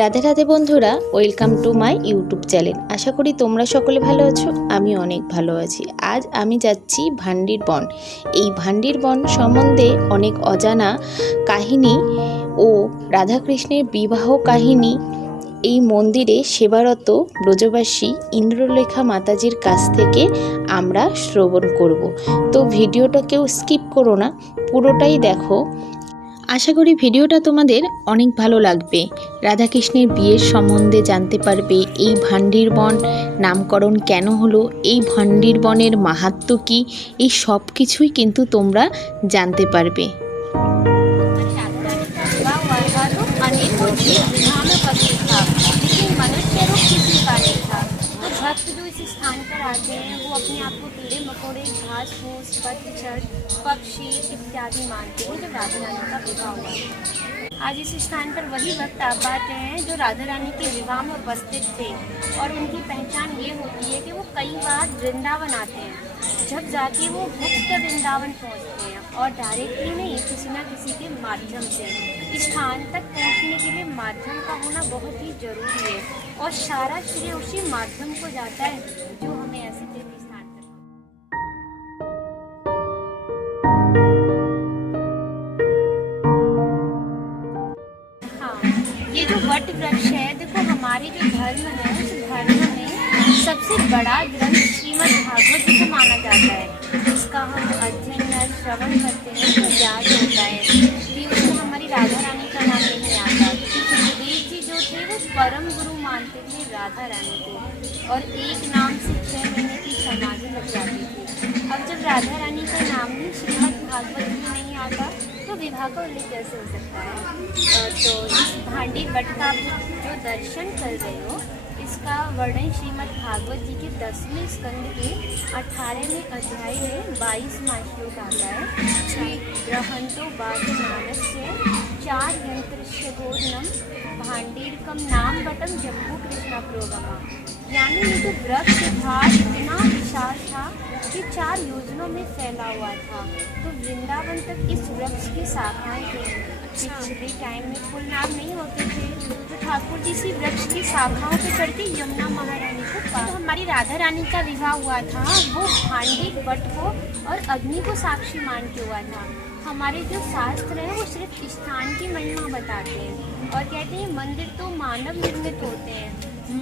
রাধে রাধে বন্ধুরা, welcome to my YouTube channel. আশা করি তোমরা সকলে ভালো আছো, আমি অনেক ভালো আছি। আজ আমি যাচ্ছি ভান্ডির বন। এই ভান্ডির বন সম্বন্ধে অনেক অজানা কাহিনী ও রাধাকৃষ্ণের বিবাহ কাহিনী এই মন্দিরে সেবারত ব্রজবাসী ইন্দ্রলেখা মাতাজির কাছ থেকে আমরা শ্রবণ করব। তো ভিডিওটা কেউ স্কিপ করো না, পুরোটাই দেখো। আশা করি ভিডিওটা তোমাদের অনেক ভালো লাগবে। রাধাকৃষ্ণের বিয়ের সম্বন্ধে জানতে পারবে, এই ভান্ডির বন নামকরণ কেন হলো, এই ভান্ডির বনের মাহাত্ম্য কী, এই সব কিছুই কিন্তু তোমরা জানতে পারবে। भक्त जो इस स्थान पर आते हैं वो अपने आप को कीड़े मकोड़े, घास फूस, पतझड़, पक्षी इत्यादि मानते हैं जब राधा रानी का विवाह हुआ। आज इस स्थान पर वही भक्त आ पाते हैं जो राधा रानी के विवाह में उपस्थित थे, और उनकी पहचान ये होती है कि वो कई बार वृंदावन आते हैं। जब जाके वो मुक्त वृंदावन पहुँचते हैं, और डायरेक्टली नहीं, किसी न किसी के माध्यम से। स्थान तक पहुँचने के लिए माध्यम का होना बहुत ही जरूरी है, और सारा श्रेय उसी माध्यम को जाता है जो हमें ऐसे तीर्थ स्थान पर। हाँ, ये जो वट वृक्ष है, देखो हमारे जो धर्म है उस धर्म में सबसे बड़ा ग्रंथ श्रीमद् भागवत जी को माना जाता है। जिसका हम अध्ययन और श्रवण करते हैं तो याद होता है कि उसमें हमारी राधा रानी का नाम नहीं आता, क्योंकि सुखदेव जी जो थे वो परम गुरु मानते थे राधा रानी को, और एक नाम से 6 महीने की समाधि लग जाती थी। अब जब राधा रानी का नाम ही श्रीमद् भागवत जी नहीं आता तो विवाह का उल्लेख कैसे हो सकता है। तो इस भांडी वट का जो दर्शन कर रहे हो, इसका वर्णन श्रीमद् भागवत जी के 10वें स्कंद के 18वें अध्याय में 22वां श्लोक आता है। श्री ग्रहंतो बाधमानस्य 4 यंत्रस्य गोर्णम भांडीरकम नाम बटम जम्बू कृष्णा प्रोगमा। यानी ये जो वृक्ष था इतना विशाल था कि 4 योजनों में फैला हुआ था। तो वृंदावन तक इस वृक्ष की शाखाएं थी। पिछले टाइम में फूल नाम नहीं होते थे, तो ठाकुर जी इसी वृक्ष की शाखाओं पे चढ़ के यमुना महारानी को तो हमारी राधा रानी का विवाह हुआ था, वो भांडी वट को और अग्नि को साक्षी मान के हुआ था। हमारे जो शास्त्र हैं वो सिर्फ स्थान की महिमा बताते हैं, और कहते हैं मंदिर तो मानव निर्मित होते हैं,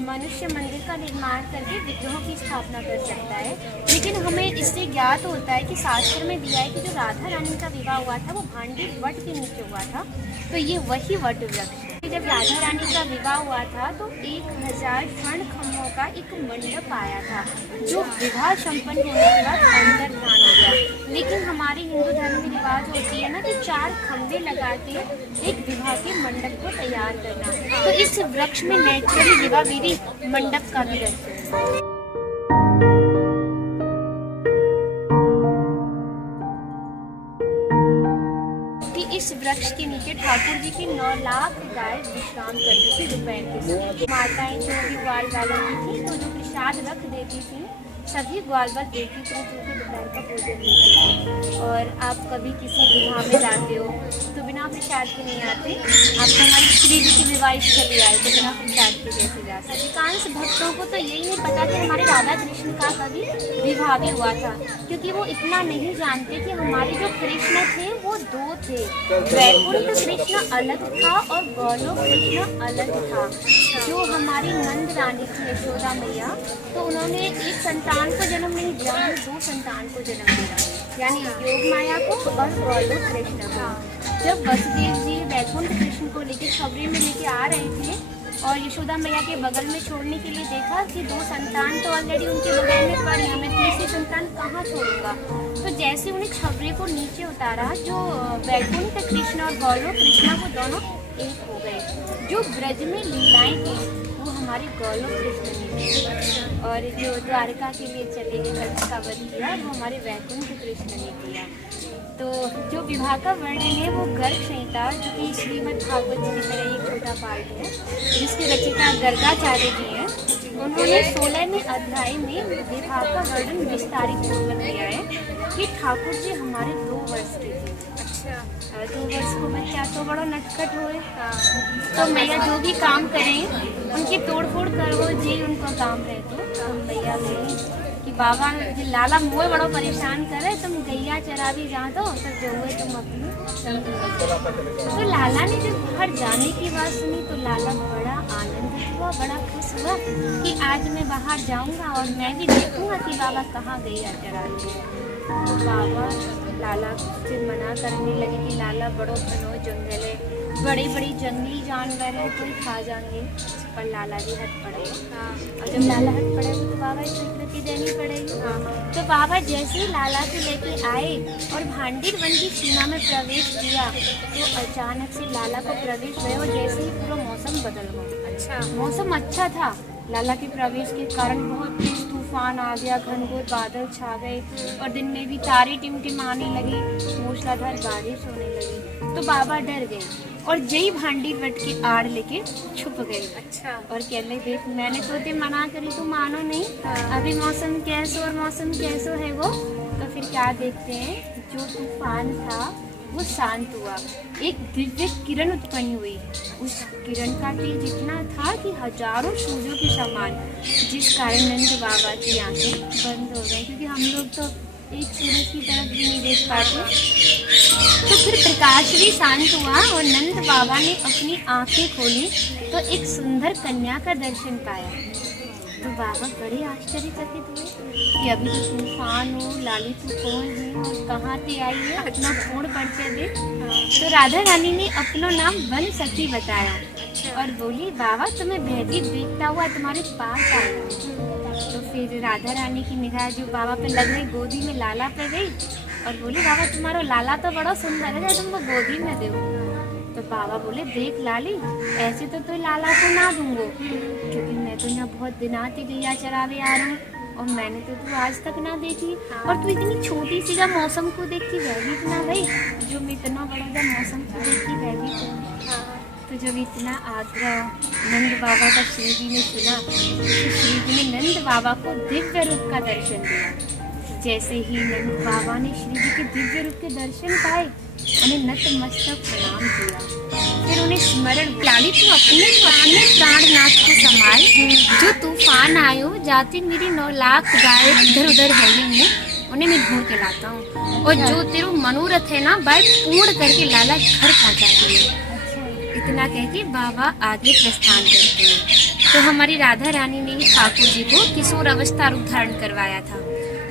मनुष्य मंदिर का निर्माण करके विग्रहों की स्थापना कर सकता है। लेकिन हमें इससे ज्ञात होता है कि शास्त्र में दिया है कि जो राधा रानी का विवाह हुआ था वो भांडी वट के नीचे हुआ था। तो ये वही वट वृक्ष है। जब राधा रानी का विवाह हुआ था तो 1000 स्वर्ण खम्भों का एक मंडप आया था, जो विवाह संपन्न होने के बाद अंदर ध्यान हो गया। लेकिन हमारे हिंदू धर्म में रिवाज होती है ना कि 4 खम्भे लगा के एक विवाह के मंडप को तैयार करना। तो इस वृक्ष में नेचुरली विवाह विधि मंडप का भी रहता है। इस वृक्ष के नीचे ठाकुर जी की 9 लाख गाय विश्राम करती थी दोपहर के समय। माताएं जो भी ग्वाल वाली थी तो जो प्रसाद रख देती थी, सभी ग्वालवाल देखी थी जो कि दोपहर का भोजन लेती थी। और आप कभी किसी विवाह में जाते हो तो बिना प्रसाद के नहीं आते। आप हमारी श्री जी की विवाह स्थली आए तो बिना प्रसाद के कैसे जा सकते। अधिकांश भक्तों को तो यही नहीं पता कि हमारे राधा कृष्ण का कभी विवाह भी हुआ था, क्योंकि वो इतना नहीं जानते कि हमारे जो कृष्ण थे वो 2 थे। वैकुंठ कृष्ण अलग था और गोलोक कृष्ण अलग था। जो हमारी नंद रानी थी यशोदा मैया, तो उन्होंने एक संतान को जन्म नहीं दिया, उन्होंने 2 संतान को जन्म दिया, यानी योग माया को और गोलोक कृष्ण को। जब वसुदेव जी वैकुंठ कृष्ण को लेकर खबरी में लेके आ रहे थे और यशोदा मैया के बगल में छोड़ने के लिए देखा कि 2 संतान तो ऑलरेडी उनके बगल में पड़ी है, मैं तीसरी संतान कहाँ छोड़ूंगा। तो जैसे उन्हें छबरे को नीचे उतारा, जो वैकुंठ कृष्ण और गोलोक कृष्ण वो दोनों एक हो गए। जो ब्रज में लीलाएं थी वो हमारे गोलोक कृष्ण ने की, और जो द्वारका के लिए चले गए कंस का वध किया वो हमारे वैकुंठ कृष्ण ने किया। तो जो विवाह का वर्णन है वो गर्ग संहिता, जो कि श्रीमद् भागवत जी की तरह एक छोटा पार्ट है, जिसके रचयिता गर्गाचार्य जी हैं, उन्होंने 16वें अध्याय में विवाह का वर्णन विस्तारित पूर्वक किया है कि ठाकुर जी हमारे 2 वर्ष के थे। अच्छा, 2 वर्ष को बच्चा तो बड़ा नटखट हुए। तो मैया जो भी काम करें उनकी तोड़ फोड़ करो जी उनको काम रहे। तो मैया गई कि बाबा जी लाला मुझे बड़ा परेशान करे, तुम गैया चरा भी जा दो तब जो हुए तुम अपनी। तो लाला ने जब बाहर जाने की बात सुनी तो लाला बड़ा आनंदित हुआ, बड़ा खुश हुआ कि आज मैं बाहर जाऊंगा और मैं भी देखूंगा कि बाबा कहाँ गैया चरा रही है। तो बाबा लाला से मना करने लगे कि लाला बड़ो घनो जंगल है, बड़ी बड़ी जंगली जानवर है, कोई खा जाएंगे। पर लाला भी हट पड़े। और जब लाला हट पड़ेगा तो बाबा स्वीकृति देनी पड़ेगी। तो बाबा जैसे ही लाला को लेके आए और भांडीर वन की सीमा में प्रवेश किया तो अचानक से लाला को प्रवेश हुए और जैसे ही पूरा मौसम बदल गया। अच्छा, मौसम अच्छा था, लाला के प्रवेश के कारण बहुत तेज तूफान आ गया, घनघोर बादल छा गए और दिन में भी तारे टिमटिमाने लगे, मूसलाधार बारिश होने लगी। तो बाबा डर गए और जय भांडी वट के आड़ लेके छुप गए। अच्छा, और कहने देख मैंने तो ते मना करी तू मानो नहीं, अभी मौसम कैसो और मौसम कैसो है वो। तो फिर क्या देखते हैं, जो तूफान था वो शांत हुआ, एक दिव्य किरण उत्पन्न हुई। उस किरण का तेज इतना था कि हजारों सूर्यों के समान, जिस कारण नंद बाबा की आंखें बंद हो गई, क्योंकि हम लोग तो एक सूरज की तरफ भी नहीं देख पाते। तो फिर प्रकाश भी शांत हुआ और नंद बाबा ने अपनी आंखें खोली तो एक सुंदर कन्या का दर्शन पाया। तो बाबा बड़े आश्चर्यचकित हुए कि अभी तो तूफान हो, लाली तू कौन है और कहाँ से आई है, अपना पूर्ण परिचय दे। तो राधा रानी ने अपना नाम वन सखी बताया और बोली बाबा तुम्हें भयभीत देखता हुआ तुम्हारे पास आया। तो फिर राधा रानी की निगाह जो बाबा पे लग गई, गोदी में लाला पे गई और बोली बाबा तुम्हारा लाला तो बड़ा सुंदर है, तुमको गोदी में दो। तो बाबा बोले देख लाली, ऐसे तो लाला को ना दूंगो, क्योंकि मैं तो यहाँ बहुत दिनाते गैया चरावे आ रहा हूँ और मैंने तो तू आज तक ना देखी, और तू इतनी छोटी सी जब मौसम को देखती वह भी इतना गई, जो मैं इतना बड़ा जब मौसम को देखती वह भी। तो जब इतना आग्रह नंद बाबा का श्री जी ने सुना तो श्री जी ने नंद बाबा को दिव्य रूप का दर्शन दिया। जैसे ही नंद बाबा ने श्री जी के दिव्य रूप के दर्शन पाए, उन्हें नतमस्तक प्रणाम किया। फिर उन्हें स्मरण, लाली तू अपने प्राणनाथ को संभाल, जो तूफान आयो जाती मेरी 9 लाख गाय इधर उधर है, उन्हें मैं ढूंढ के लाता हूँ, और जो तेरा मनोरथ है ना वह पूर्ण करके लाला घर पहुँचा दिए। इतना कह के बाबा आगे प्रस्थान करते हैं। तो हमारी राधा रानी ने ठाकुर जी को किशोर अवस्था रूप धारण करवाया था।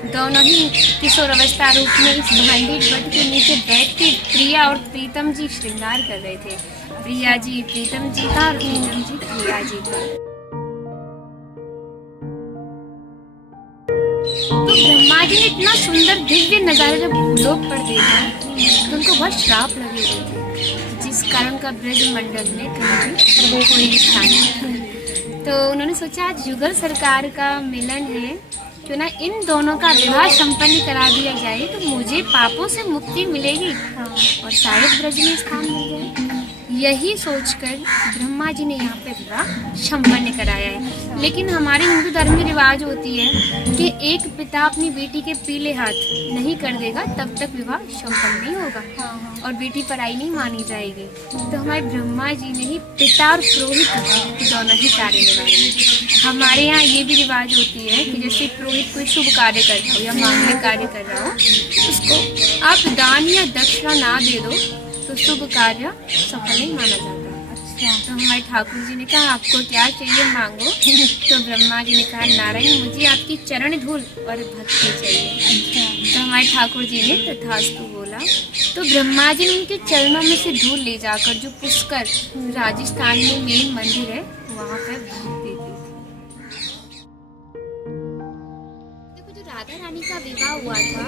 दोनों ही किशोर अवस्था रूप में इस भांडी वट के नीचे बैठ के प्रिया और प्रीतम जी श्रृंगार कर रहे थे। प्रिया जी प्रीतम जी का और प्रीतम जी प्रिया जी का। तो ब्रह्मा जी ने इतना सुंदर दिव्य नजारा जब भूलोक पर देखा तो उनको बहुत श्राप लगे हुए थे, जिस कारण का ब्रज मंडल में कहीं कोई स्थान नहीं। तो उन्होंने सोचा आज युगल सरकार का मिलन है, क्यों ना इन दोनों का विवाह संपन्न करा दिया जाए, तो मुझे पापों से मुक्ति मिलेगी और शायद ब्रज में स्थान मिल जाए। यही सोचकर ब्रह्मा जी ने यहाँ पे विवाह संपन्न कराया है। लेकिन हमारे हिंदू धर्म में रिवाज होती है कि एक पिता अपनी बेटी के पीले हाथ नहीं कर देगा तब तक विवाह संपन्न नहीं होगा और बेटी पराई नहीं मानी जाएगी। तो हमारे ब्रह्मा जी ने ही पिता और पुरोहित दोनों ही कार्य निभाए। हमारे यहाँ ये भी रिवाज होती है कि जैसे पुरोहित कोई शुभ कार्य कर रहा हो या मांगलिक कार्य कर रहा हो, उसको आप दान या दक्षिणा ना दे दो तो शुभ कार्य सफल नहीं माना जाता। अच्छा, तो हमारे ठाकुर जी ने कहा आपको क्या चाहिए मांगो। तो ब्रह्मा जी ने कहा नारायण मुझे आपकी चरण धूल और भक्ति चाहिए। अच्छा, तो हमारे ठाकुर जी ने तथास्तु बोला। तो ब्रह्मा जी ने उनके चरणों में से धूल ले जाकर जो पुष्कर राजस्थान में मेन मंदिर है वहाँ पर भोग दे दी। राधा रानी का विवाह हुआ था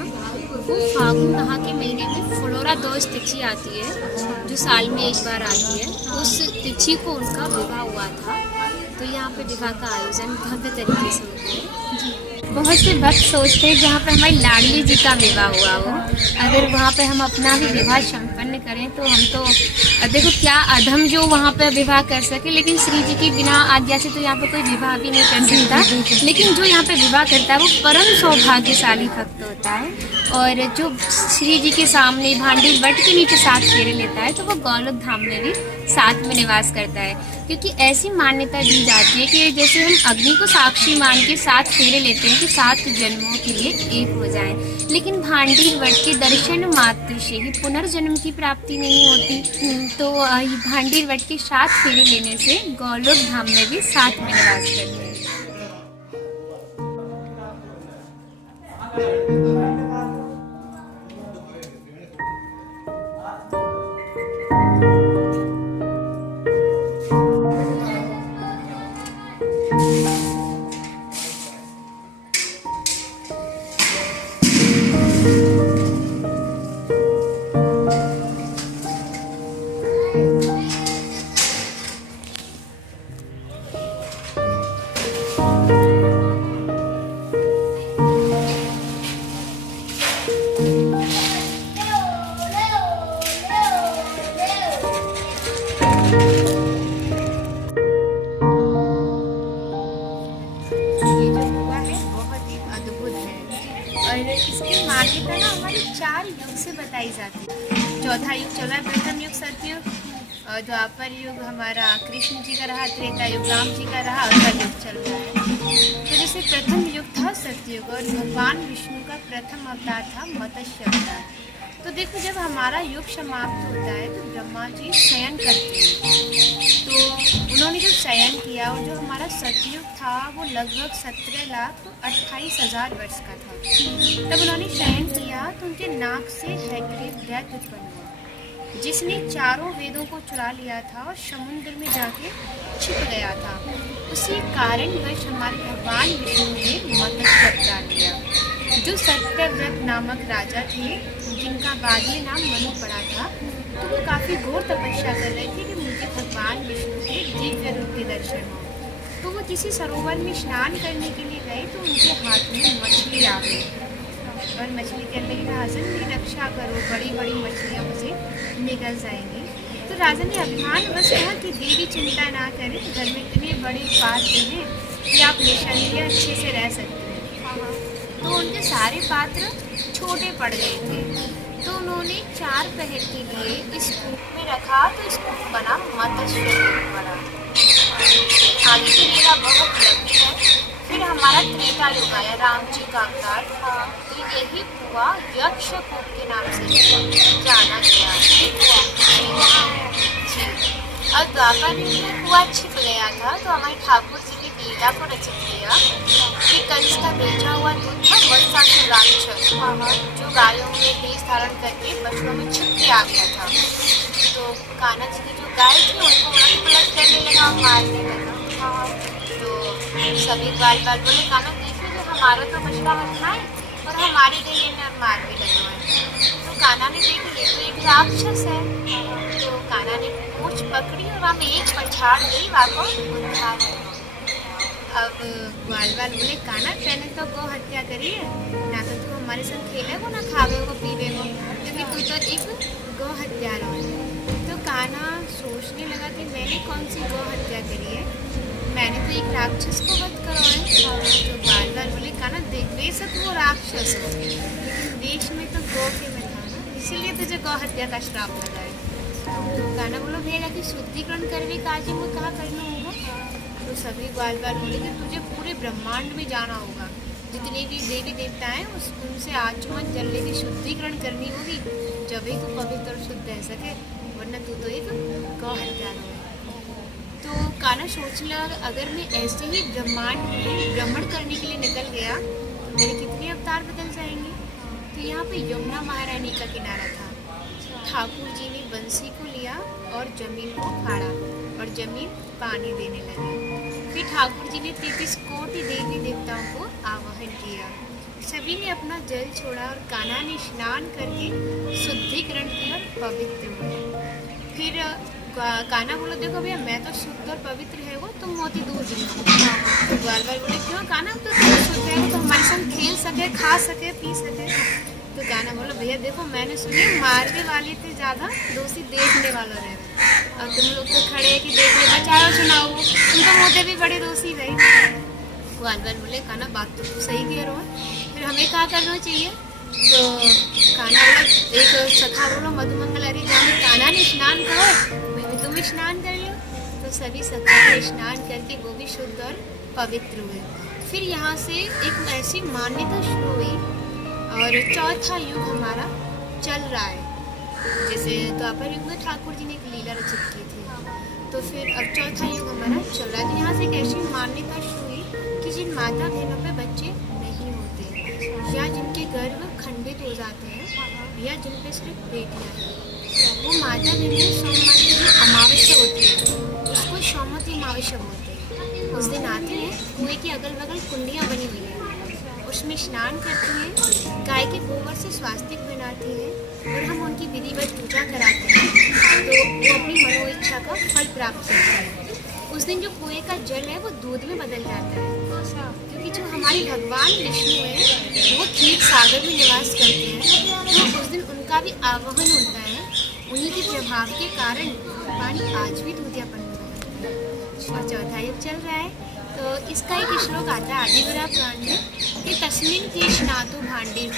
वो फागुन माह के महीने में फ्लोरा दोष तिथि आती है जो साल में एक बार आती है, उस तिथि को उनका विवाह हुआ था। तो यहाँ पे विवाह का आयोजन भव्य तरीके से होता है। बहुत से भक्त सोचते हैं जहाँ पे हमारी लाडली जी का विवाह हुआ हो, अगर वहाँ पे हम अपना भी विवाह संपन्न करें तो हम तो देखो क्या अधम जो वहाँ पे विवाह कर सके, लेकिन श्री जी की बिना आज्ञा से तो यहाँ पे कोई विवाह भी नहीं कर सकता। लेकिन जो यहाँ पे विवाह करता है वो परम सौभाग्यशाली भक्त होता है, और जो श्री जी के सामने भांडी वट के नीचे 7 फेरे लेता है तो वो गौलोक धाम में भी साथ में निवास करता है। क्योंकि ऐसी मान्यता दी जाती है कि जैसे हम अग्नि को साक्षी मान के 7 फेरे लेते हैं कि 7 जन्मों के लिए एक हो जाएं, लेकिन भांडी वट के दर्शन मात्र से ही पुनर्जन्म की प्राप्ति नहीं होती। तो भांडी वट के 7 फेरे लेने से गौलोक धाम में भी साथ में निवास करते हैं। इसकी मान्यता ना हमारे 4 युग से बताई जाती है। चौथा युग चला है, प्रथम युग सतयुग, द्वापर युग हमारा कृष्ण जी का रहा, त्रेता युग राम जी का रहा, और कलयुग चल रहा है। तो जैसे प्रथम युग था सतयुग और भगवान विष्णु का प्रथम अवतार था मत्स्य अवतार। तो देखो जब हमारा युग समाप्त होता है तो ब्रह्मा जी शयन करते हैं। तो उन्होंने जब शयन किया और जो हमारा सतयुग था वो लगभग 17,28,000 वर्ष का था। तब उन्होंने शयन किया तो उनके नाक से हैग्रीव दैत्य उत्पन्न हुआ, जिसने चारों वेदों को चुरा लिया था और समुद्र में जाके छिप गया था। उसी कारणवश हमारे भगवान विष्णु ने मत्स्य अवतार लिया। जो सत्यव्रत नामक राजा थे, जिनका बाल्य नाम मनु पड़ा था, तो वो काफ़ी घोर तपस्या कर रहे थे कि मुझे भगवान विष्णु के दिव्य रूप के दर्शन हो। तो वो किसी सरोवर में स्नान करने के लिए गए तो उनके हाथ में मछली आ गई और मछली कहने लगी, राजन मेरी रक्षा करो, बड़ी बड़ी मछलियाँ मुझे निकल जाएंगी। तो राजा ने अभिमान बस कहा कि देवी चिंता ना करें, घर में इतने बड़े पात्र हैं कि आप निसंदेह अच्छे से रह सकते हैं। तो उनके सारे पात्र छोटे पड़ गए थे, तो उन्होंने 4 पहर के लिए इस कूप में रखा, तो इस कूप बना मत्स्य कूप बना। आगे की लीला बहुत लंबी है। फिर हमारा त्रेता युग आया, राम जी का अवतार था। तो यही कुआं यक्ष कूप के नाम से जाना गया। और द्वापर युग में कुआं छिप गया था, तो हमारे ठाकुर जी ने लीला को रचित किया कि कंस का भेजा हुआ दूध था वत्सासुर राक्षस, जो गायों में भेष धारण करके बछड़ों में छिप के आ गया था। तो कान्हा जी की जो गाय थी उनको उलट पलट करने लगा और मारने लगा। तो सभी बाल बाल बोले, कान्हा देखिए जो हमारा तो बछड़ा मत खाए और हमारी गई ने मार भी लगे हुए। तो कान्हा ने देखा ये तो एक राक्षस है। तो कान्हा ने पूंछ पकड़ी और वहाँ में एक पछाड़ दी, वहाँ को उद्धार हो। अब बाल बाल बोले, कान्हा पहले तो गौ हत्या करिए, ना तो तू हमारे साथ खेलेगो ना खावेगो पीवेगो, क्योंकि तू तो एक गौ हत्यारा है। तो कान्हा सोचने लगा कि मैंने कौन सी गौ हत्या करी है, मैंने तो एक राक्षस को वध करवाया। तो बाल बाल बोले, कान्हा देख बेशक वो राक्षस हो, लेकिन देश में तो गौ के में था ना, इसीलिए तुझे गौ हत्या का श्राप लगा है। तो कान्हा बोलो भैया कि शुद्धिकरण करने का आज मैं कहाँ करना होगा। तो सभी बाल बाल बोले कि तुझे पूरे ब्रह्मांड में जाना होगा, जितने भी देवी देवता हैं उनसे आचमन जल की शुद्धिकरण करनी होगी, जब ही तू पवित्र और शुद्ध रह सके, वरना तू तो एक गौ हत्यारा है। तो कान्हा सोचने लगा अगर मैं ऐसे ही ब्रह्मांड में भ्रमण करने के लिए निकल गया तो मेरे कितने अवतार बदल जाएंगे। तो यहाँ पे यमुना महारानी का किनारा था। ठाकुर जी ने बंसी को लिया और जमीन को फाड़ा और जमीन पानी देने लगी। फिर ठाकुर जी ने 33 कोटि देवी देवताओं को आवाहन किया। सभी ने अपना जल छोड़ा और कान्हा ने स्नान करके शुद्धिकरण किया और पवित्र हुए। फिर कान्हा बोला देखो भैया मैं तो शुद्ध और पवित्र है वो, तुम मोती दूर जाओ। तो ग्वालवाल बोले क्यों कान्हा, तो तुम शुद्ध है वो, तो हमारे संग खेल सके, खा सके, पी सके। तो कान्हा बोला भैया देखो मैंने सुनी मारने वाले थे ज़्यादा, दोषी देखने वाला रहे, और तुम लोग तो खड़े कि देखने बचाओ चुनाव, तुम तो मोते भी बड़े दोषी रहे। ग्वालवाल बोले कान्हा बात तो सही कह रहे हो, फिर हमें क्या करना चाहिए। तो कान्हा बोला एक सखा बोलो मधुमंगल अरे जाने कान्हा ने स्नान करो, मैं तुम स्नान कर लो। तो सभी सखा ने स्नान करके वो भी शुद्ध और पवित्र हुए। फिर यहाँ से एक ऐसी मान्यता शुरू हुई और चौथा युग हमारा चल रहा है। जैसे द्वापर युग में ठाकुर जी ने एक लीला रचित की थी, तो फिर अब चौथा युग हमारा चल रहा है। तो यहाँ से एक ऐसी मान्यता शुरू हुई कि जिन माता बहनों पे बच्चे नहीं होते या जिनके गर्भ खंडित हो जाते हैं या जिन पे सिर्फ बेटियां हैं, वो माता बहनें सोमवार की जो अमावस्या होती है उसको सौमती अमावस्या बोलते हैं। उस दिन आते हैं, कुएं के अगल बगल कुंडियाँ बनी हुई हैं, उसमें स्नान करती हैं, गाय के गोबर से स्वास्तिक बनाती हैं और हम उनकी विधिवत पूजा कराते हैं तो वो अपनी मनोइच्छा का फल प्राप्त करते हैं। उस दिन जो कुएं का जल है वो दूध में बदल जाता है, क्योंकि जो हमारे भगवान विष्णु हैं वो क्षीर सागर में निवास करते हैं, तो उस दिन उनका भी आवाहन होता है। उन्हीं के प्रभाव के कारण पानी आज भी दूधियापन में है। और चौथा युग चल रहा है, तो इसका एक श्लोक आता है आदिवरा पुराण में कि तस्मिन के स्नातु भांडे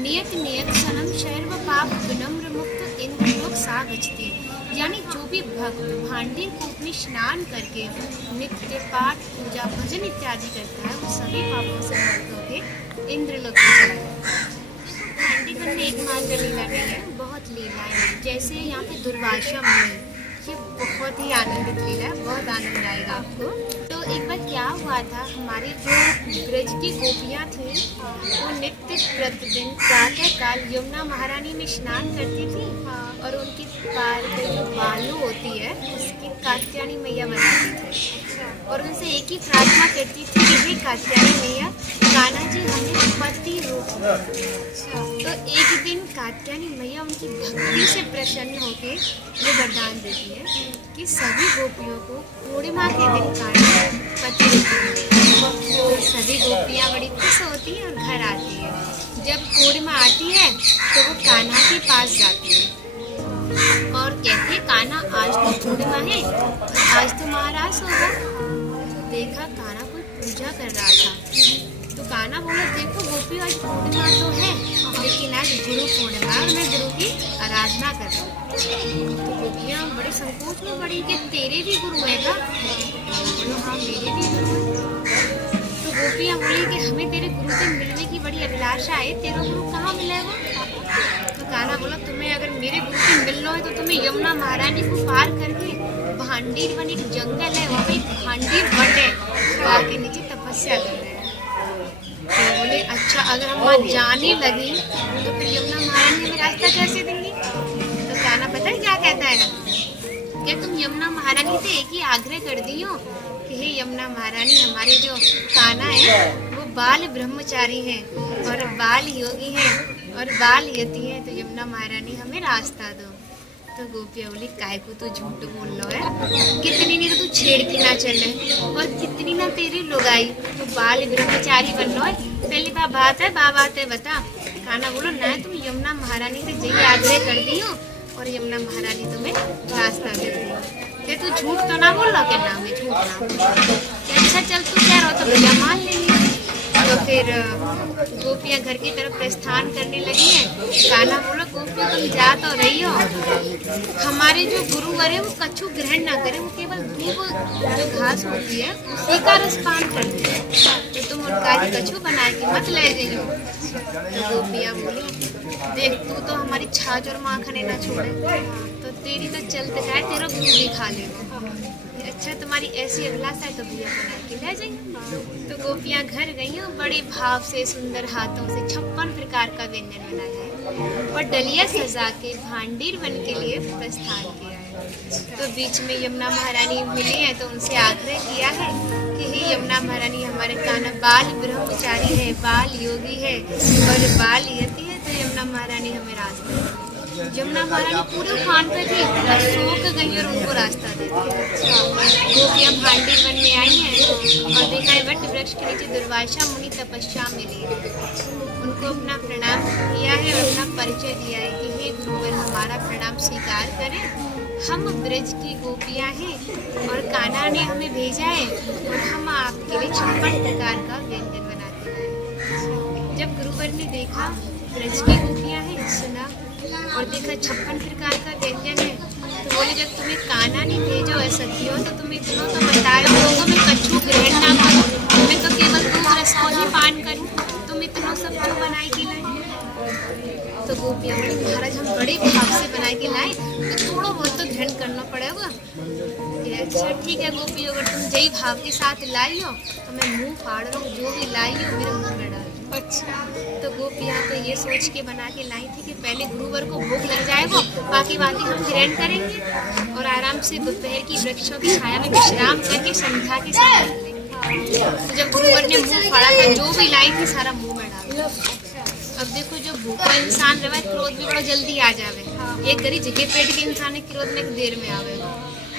नियत नियत सनम शर्व पाप विनम्र मुक्त इंद्रलोक सा गच्छति। यानी जो भी भक्त भांडीर कूप में स्नान करके नित्य पाठ पूजा भजन इत्यादि करता है वो सभी पापों से मुक्त होकर इंद्रलोक में चला जाता है। भांडीर में एकमात्र लीला नहीं है, बहुत लीलाएं हैं। जैसे यहाँ पे दुर्वासा मुनि, ये बहुत ही आनंदित लीला है, बहुत आनंद आएगा आपको। तो एक बार क्या हुआ था, हमारी जो ब्रज की गोपियाँ थी वो नित्य प्रतिदिन प्रातः काल यमुना महारानी में स्नान करती थी और उनकी पैर पे जो बालू होती है उसकी कात्यायनी मैया बनाती थी और उनसे एक ही प्रार्थना करती थी कि हे कात्यायनी मैया कान्हा जी हमें पति रूप दो। तो एक दिन कात्यायनी मैया उनकी भक्ति से प्रसन्न होकर ये वरदान देती है कि सभी गोपियों को पूर्णिमा के दिन कान्हा पति रूप मिलेगा। तो सभी गोपियाँ बड़ी खुश होती हैं और घर आती है। जब पूर्णिमा आती है तो वो कान्हा के पास जाती है और कहते हैं कान्हा आज तो पूर्णिमा है, आज तो महाराज होगा। तो देखा कान्हा कोई पूजा कर रहा था, तो कान्हा बोला देखो गोपी आज पूर्णिमा तो है लेकिन आज गुरु पूर्णिमा और मैं गुरु की आराधना कर रहा हूँ। तो गोपियाँ बड़े संकोच में पड़ी कि तेरे भी गुरु है का? बोलो हाँ मेरे भी गुरु है। तो गोपियाँ बोली कि हमें तेरे गुरु से मिलने की बड़ी अभिलाषा है, तेरा गुरु कहाँ मिलेगा? तो कान्हा बोला तुम्हें अगर मेरे गुरु से मिलना है तो तुम्हें यमुना महारानी को पार करके भांडीर वन एक जंगल है वहाँ पे एक भांडीर वन है, वहाँ के नीचे तपस्या करना है। तो बोले अच्छा अगर हम वहाँ जाने लगी तो फिर यमुना महारानी हमें रास्ता कैसे देंगी? तो कान्हा पता है क्या कहता है, क्या तुम यमुना महारानी से एक ही आग्रह कर दी हो कि हे यमुना महारानी हमारे जो कान्हा है वो बाल ब्रह्मचारी है और बाल योगी है और बाल यति है, तो यमुना महारानी हमें रास्ता दो। तो गोपियाँ बोली काय को तो झूठ बोल लो है, कितनी नहीं तो तू छेड़ के ना चले और कितनी ना तेरी लुगाई, तो बाल ब्रह्मचारी बन लो है। पहली बात है बता। कान्हा बोलो ना तुम यमुना महारानी से यही आग्रह कर दी हो और यमुना महारानी तुम्हें रास्ता दे दी। तू झूठ तो ना बोल रहा, क्या नाम है झूठ ना बोल। अच्छा चल तू कह रहा हो तो भैया मान लेंगे। तो फिर गोपियाँ घर की तरफ प्रस्थान करने लगी हैं। कान्हा बोला गोपियों तुम जा तो रही हो, हमारे जो गुरुवर है वो कछु ग्रहण ना करे, वो केवल दूब जो घास होती है उसी का रसपान करते हैं, तो तुम उनका कछु बना के मत ले जाइयो। तो गोपियाँ बोली देख तू तो हमारी छाछ और माखने ना छोड़े, तो तेरी तो चलते जाए तेरा गुरु भी खा लेगा। अच्छा तुम्हारी ऐसी अभिलाषा है तो भैया बना के ले जाइए। तो गोपियाँ घर गई और बड़े भाव से सुंदर हाथों से 56 प्रकार का व्यंजन बनाया है और डलिया सजा के भांडीर वन के लिए प्रस्थान किया है। तो बीच में यमुना महारानी मिली है तो उनसे आग्रह किया है कि हे यमुना महारानी हमारे कान्हा बाल ब्रह्मचारी है, बाल योगी है और बाल यति है, तो यमुना महारानी हमें रास्ता। यमुना महारानी पूरे उफान पे थी, सो के गई और उनको रास्ता दे दिया। गोपियाँ भांडी वन में आई हैं और देखा है वट वृक्ष के नीचे दुर्वासा मुनि तपस्या में लीन हैं। उनको अपना प्रणाम किया है और अपना परिचय दिया है कि हे गुरुवर, हमारा प्रणाम स्वीकार करें, हम ब्रज की गोपियाँ हैं और कान्हा ने हमें भेजा है और हम आपके लिए 56 प्रकार का व्यंजन बनाते हैं। जब गुरुवर ने देखा ब्रज की गोपियाँ हैं, सुना और देखा 56 प्रकार का व्यंजन है, तो बोले जब तुम्हें कान्हा नहीं भेजो है सखियो, तो तुम्हें इतनों तो बताए लोगों में कछु ग्रहण ना करो, मैं तो केवल दूध रस को ही पान करूँ, तुम इतनों सब क्यों बनाए के लाए? तो गोपियाँ बोली महाराज हम बड़े भाव से बनाए के लाए, तो थोड़ा बहुत तो ग्रहण करना पड़ेगा। अच्छा ठीक है गोपी, अगर तुम जय भाव के साथ लाई हो तो मैं मुंह फाड़ रहा हूँ, जो भी लाई हो मेरे मुंह में डाल। अच्छा, तो गोपियाँ तो ये सोच के बना के लाई थी कि पहले गुरुवर को भूख लग जाएगा, बाकी बातें हम ग्रहण करेंगे और आराम से दोपहर की वृक्षों की छाया में विश्राम करके संध्या के साथ लेंगे। तो जब गुरुवर ने मुंह फाड़ा था, जो भी लाई थी सारा मुंह में डाल। अब देखो जो भूखा इंसान रहे क्रोध भी बड़ा जल्दी आ जावे, एक गरी जगह पेट के इंसान है क्रोध में देर में आवे।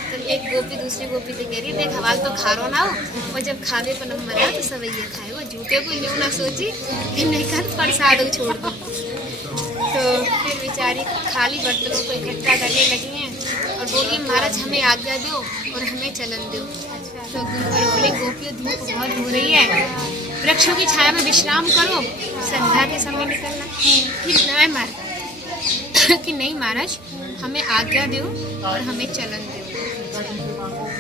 तो एक गोपी दूसरी गोपी से कह रही देख हवाल तो खारो ना हो, और जब खावे पर नंबर आया तो सब ये खाए, वो झूठे को यूँ ना सोची कि नहीं कर प्रसाद को छोड़ दो। तो फिर बेचारी खाली बर्तनों को इकट्ठा करने लगी हैं और बोली महाराज हमें आज्ञा दो और हमें चलन दो। तो गुरुवर बोले गोपियों धूप बहुत हो रही है, वृक्षों की छाया में विश्राम करो, संध्या के समय निकलना। कि नहीं महाराज हमें आज्ञा दो और हमें चलन दो।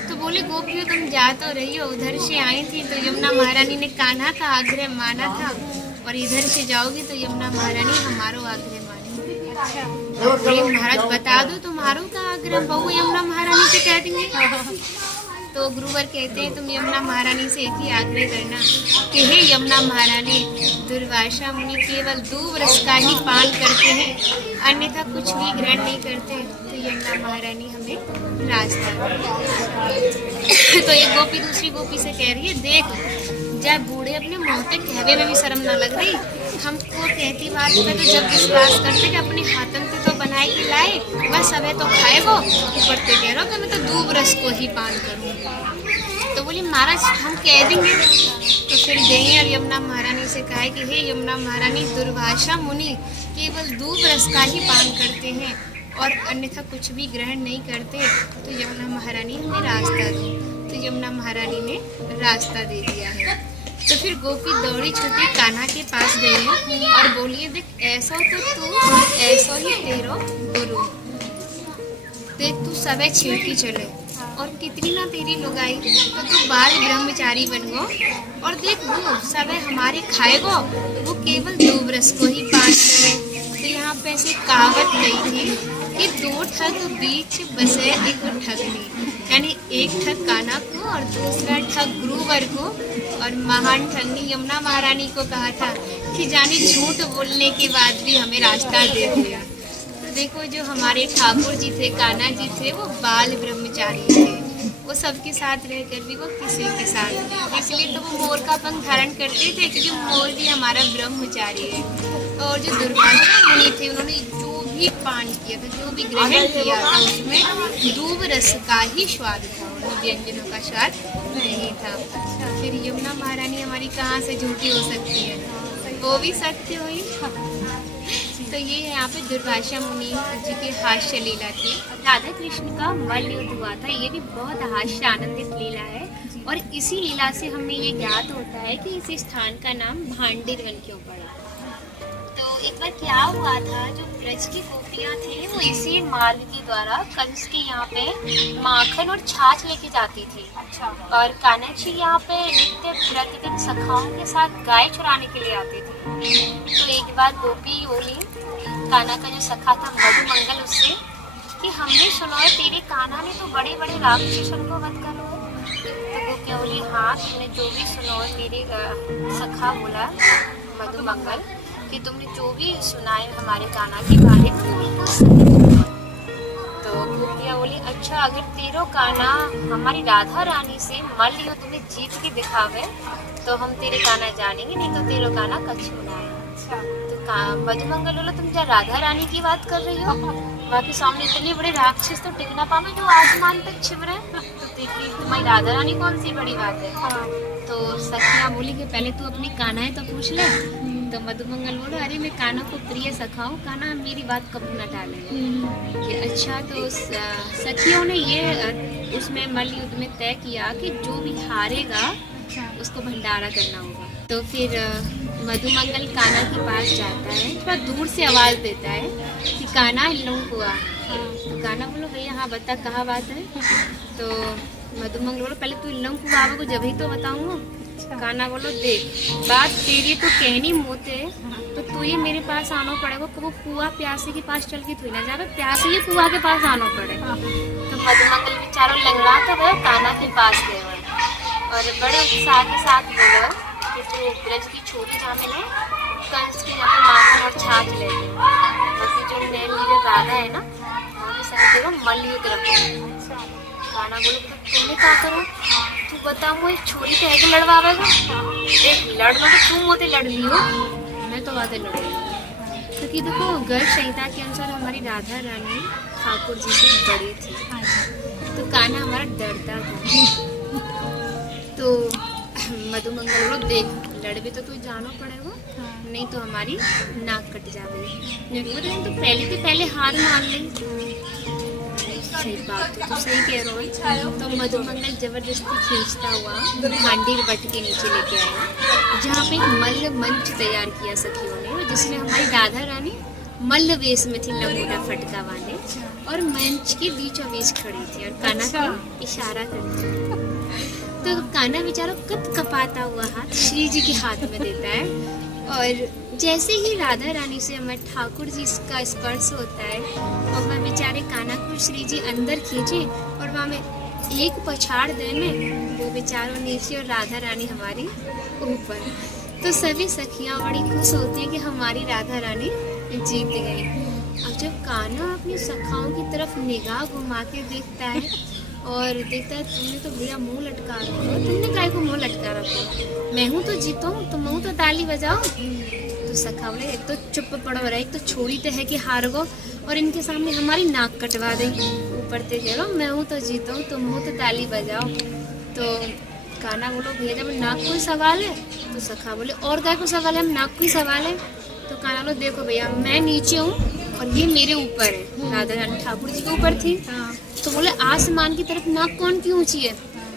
तो बोले गोपियों तुम जा तो रही हो, उधर से आई थी तो यमुना महारानी ने कान्हा का आग्रह माना था, और इधर से जाओगी तो यमुना महारानी हमारो आग्रह मानेंगे। महाराज बता दो तुम्हारो का आग्रह, बहू यमुना महारानी से कह देंगे। तो गुरुवर कहते हैं तुम यमुना महारानी से एक ही आग्रह करना कि हे यमुना महारानी, दुर्वासा मुनि केवल दूब रस का ही पान करते हैं, अन्यथा कुछ भी ग्रहण नहीं करते, तो यमुना महारानी हमें रास्ता दे। तो एक गोपी दूसरी गोपी से कह रही है देख जब बूढ़े अपने मुँह पे कहवे में भी शर्म ना लग रही, हमको कहती बात पे तो जब विश्वास करते कि अपने हाथन से तो बनाए के लाए वह सबे तो खाएगो, ऊपरते कह रहा कि मैं तो दूब रस को ही पान करूँ। तो बोली महाराज हम कह देंगे। तो फिर गई और यमुना महारानी से कहा कि हे यमुना महारानी, दुर्वासा मुनि केवल दूब रस का ही पान करते हैं और अन्यथा कुछ भी ग्रहण नहीं करते, तो यमुना महारानी हमें रास्ता दो। तो यमुना महारानी ने रास्ता दे दिया है। तो फिर गोपी दौड़ी छुट्टी कान्हा के पास गई और बोलिए देख ऐसा तो तू और ऐसा ही तेरो गुरु, देख तू सबे छिड़की चले और कितनी ना तेरी लुगाई, तो तू बाल ब्रह्मचारी बन गो, और देख वो सबे हमारे खाएगो वो केवल दूब रस को ही पान करे। तो यहाँ पे ऐसे कहावत गई थी कि दो ठग बीच बसे एक ठगनी, यानी एक ठग कान्हा को और दूसरा ठग गुरुवर को, और महान ठगनी यमुना महारानी को कहा था कि जाने झूठ बोलने के बाद भी हमें रास्ता दे दिया। तो देखो जो हमारे ठाकुर जी थे, कान्हा जी थे, वो बाल ब्रह्मचारी थे, वो सबके साथ रहकर भी वो किसी के साथ नहीं, इसलिए तो वो मोर का पंख धारण करते थे क्योंकि मोर भी हमारा ब्रह्मचारी है। और जो दुर्वासा मुनि थे उन्होंने जो भी पान किया था, जो भी ग्रहण किया था, उसमें दूब रस का ही स्वाद था, उन व्यंजनों का स्वाद नहीं था। फिर यमुना महारानी हमारी कहाँ से झूठी हो सकती है, वो भी सत्य हुई। तो ये है यहाँ पे दुर्वासा मुनि जी की हास्य लीला थी। राधा कृष्ण का मल्ल युद्ध हुआ था, ये भी बहुत हास्य आनंदित लीला है, और इसी लीला से हमें ये ज्ञात होता है कि इस स्थान का नाम भांडीर वन क्यों पड़ा। तो एक बार क्या हुआ था, जो ब्रज की गोपियाँ थी वो इसी मार्ग के द्वारा कंस के यहाँ पे माखन और छाछ लेके जाती थी। अच्छा। और कान्हा जी यहाँ पे नित्य प्रतिदिन सखाओं के साथ गाय चुराने के लिए आते थे। तो एक बार गोपी बोली कान्हा का जो सखा था मधुमंगल उससे कि हमने सुना है तेरे कान्हा ने तो बड़े बड़े राक्षसों को वध करो। तो गोपियाँ बोली हाँ तुमने जो भी सुना है मेरे सखा बोला मधुमंगल कि तुमने जो भी सुना है हमारे कान्हा के बारे में बिल्कुल सही। तो गोपियाँ बोली अच्छा अगर तेरो कान्हा हमारी राधा रानी से मल्ल युद्ध में जीत के दिखावे तो हम तेरे कान्हा जानेंगे, नहीं तो तेरो कान्हा कछु ना है। अच्छा। तो मधुमंगल बोला, तुम क्या राधा रानी की बात कर रही हो? वहाँ के सामने इतने बड़े राक्षस तो टिक ना पावे जो आसमान तक छिप रहे हैं, तो देखिए तुम्हारी राधा रानी कौन सी बड़ी बात है। तो सखियाँ बोली कि पहले तू अपनी कान्हा है तो पूछ ले। तो मधुमंगल बोलो, अरे मैं कान्हा को प्रिय सखा हूँ, कान्हा मेरी बात कभी ना टाले। कि अच्छा, तो सखियों ने ये उसमें मल्ल युद्ध में तय किया कि जो भी हारेगा उसको भंडारा करना होगा। तो फिर मधुमंगल कान्हा के पास जाता है, थोड़ा दूर से आवाज़ देता है कि कान्हा इन लोगों को आ। तो कान्हा बोलो, भैया हाँ बता कहाँ बात है। तो मधुमंगल बोलो, पहले तू इन लोगों को आवे को जब ही तो बताऊँगा। कान्हा बोलो, देख बात तेरी तो कहनी मोते, तो तू ये मेरे पास आना पड़ेगा। वो कुआ प्यासे के पास चल के थोड़ी ना जावे, प्यासे ही कुआ के पास आना पड़ेगा। तो मधुमंगल बेचारों लंगड़ा तो वो कान्हा के पास गए और बड़े उत्साह के साथ बोलो कि जो ब्रज की छोटी जामिन है, कंस की यहाँ माखन और छाछ ले ली, बाकी जो नैन लीडर राधा है ना, वहाँ साथ देखो मल्ल युद्ध रखो। कान्हा बोलो, तो तुमने क्या करो, तू बता, मुझे छोरी तो है लड़वावेगा। देख लड़ना तो तू मोते लड़ लियो, मैं तो वादे लड़ रही हूँ। क्योंकि देखो गर्भ संहिता के अनुसार हमारी राधा रानी ठाकुर जी से बड़ी थी, तो कान्हा हमारा डरता था। तो मधुमंगल बोलो, देख लड़बे तो तू जानो पड़ेगा, नहीं तो हमारी नाक कट जाएगी। तो पहले हार मान ली। सही बात तो सही कह रहे हो। तो मधुमंगल जबरदस्ती खींचता हुआ भांडीर वट के नीचे लेके आया, जहाँ पे एक मल्ल मंच तैयार किया सखियों ने, जिसमें हमारी राधा रानी मल्ल वेश में थी, लंगोटा फटका वाले, और मंच के बीचों बीच खड़ी थी और कान्हा को इशारा करती। तो कान्हा बेचारा कप कपाता हुआ हाथ श्री जी के हाथ में देता है, और जैसे ही राधा रानी से हमारे ठाकुर जी का स्पर्श होता है, और वह बेचारे कान्हा को श्री जी अंदर खींचे और वहाँ में एक पछाड़ देने, वो बेचारों नीचे और राधा रानी हमारी ऊपर। तो सभी सखियाँ बड़ी खुश होती हैं कि हमारी राधा रानी जीत गई। अब जब कान्हा अपनी सखाओं की तरफ निगाह घुमा के देखता है और देखता है, तुमने तो भैया मुंह लटका रखो, तुमने काय को मुंह लटका रखो, मैं हूँ तो जीता हूँ, तुम हूँ तो ताली बजाओ। तो सखा बोले, एक तो चुप पड़ो रहा, एक तो छोड़ी तो है कि हार गो, और इनके सामने हमारी नाक कटवा दे। ऊपर ते कह रहा, मैं हूँ तो जीता हूँ, तुम हूँ तो ताली बजाओ। तो कान्हा बोलो, भैया जब नाक को ही सवाल है, तो सखा बोले, और काय को सवाल है, हम नाक को ही सवाल है। तो कान्हा बोलो, देखो भैया मैं नीचे हूँ और ये मेरे ऊपर है। राधा रानी ठाकुर जी के ऊपर थी, तो बोले आसमान की तरफ नाक कौन की ऊंची है?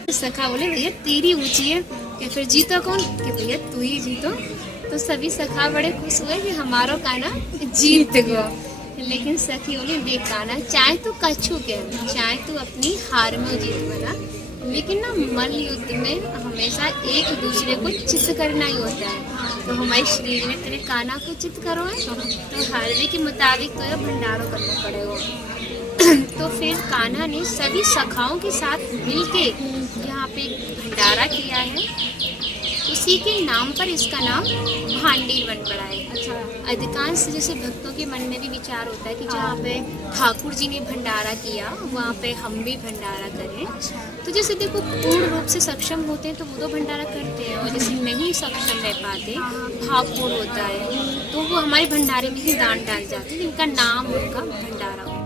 तो सखा बोले, भैया तेरी ऊंची है। कि फिर जीता कौन? कि भैया तू ही जीतो। तो सभी सखा बड़े खुश हुए कि हमारो कान्हा जीत गया। लेकिन सखी बोली, देख कान्हा, चाहे तू कछु के, चाहे तू अपनी हार में जीत बना, लेकिन ना मल्ल युद्ध में हमेशा एक दूसरे को चित करना ही होता है। तो हमारी श्री ने तेरे कान्हा को चित करो है, तो हारवे के मुताबिक तो भंडारों करना पड़ेगा। तो फिर कान्हा ने सभी सखाओं के साथ मिलके यहाँ पे भंडारा किया है। उसी के नाम पर इसका नाम भांडीर बन पड़ा है। अच्छा, अधिकांश जैसे भक्तों के मन में भी विचार होता है कि जहाँ पे ठाकुर जी ने भंडारा किया वहाँ पे हम भी भंडारा करें। तो जैसे देखो पूर्ण रूप से सक्षम होते हैं तो वो तो भंडारा करते हैं, और जैसे नहीं सक्षम रह पाते, भावपूर्ण होता है, तो वो हमारे भंडारे में ही दान डाल जाते हैं, जिनका नाम उनका भंडारा होता है।